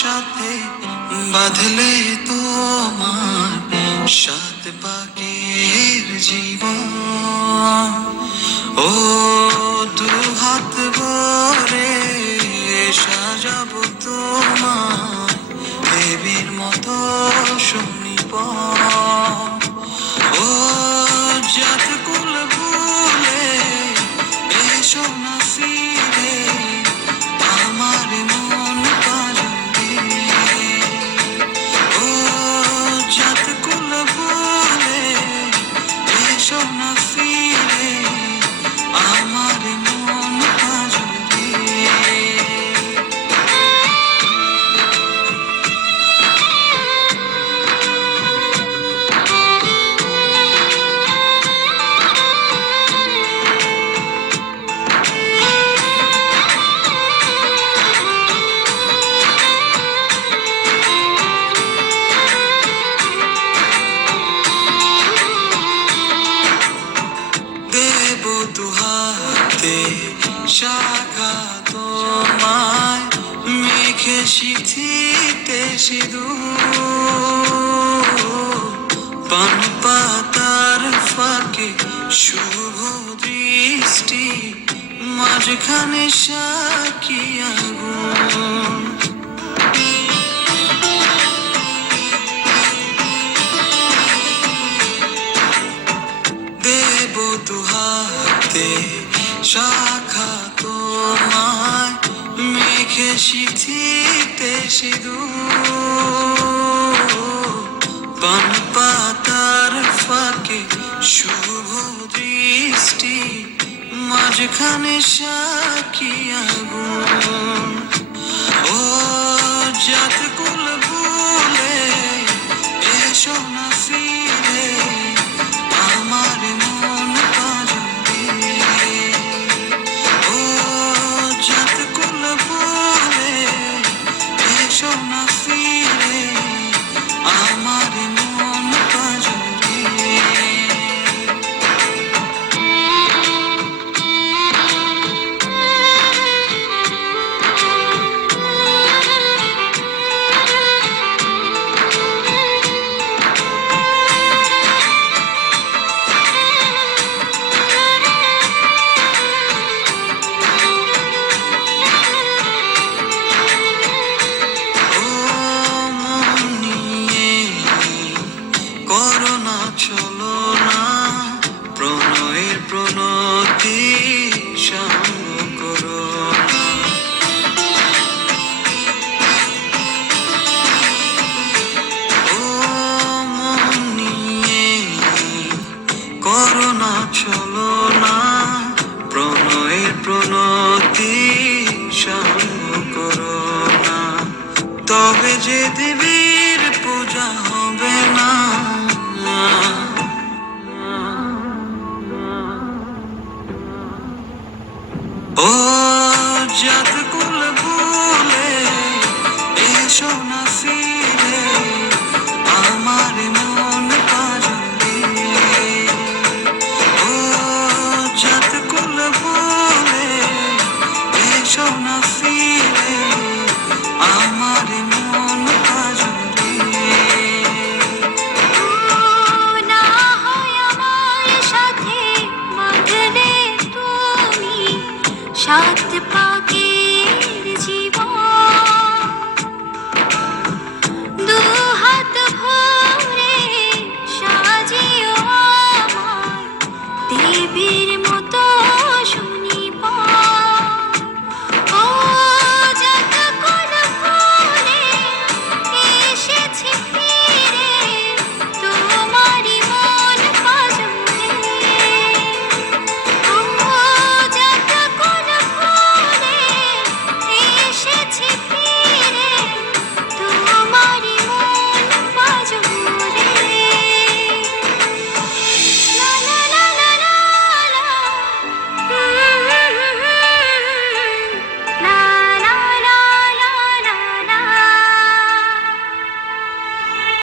সাথে বাঁধলে তোমার সাত পাকের জীবন। ও দু হাত ভরে সাজাব তোমার দেবীর মতো সুনিপ ও জাত কুল ভুলে এসো না ফিরে শাখা তোমায় মেঘে শিথিতে সিধু পান পাতার ফাঁকে শুভ দৃষ্টি মাঝখানে সাকি আগুন। সিথিতে সিধু পান পাতার ফাঁকে শুভ দৃষ্টি, মাঝখানে সাকি ও জাত কুল ভুলে এসো না ফিরে, আমার মন পালবে ও জাত কুল ভুলে প্রণতি সঙ্গ করোনা তবে যে দেবীর পূজা হবে না ও জাত কুল বলে এসব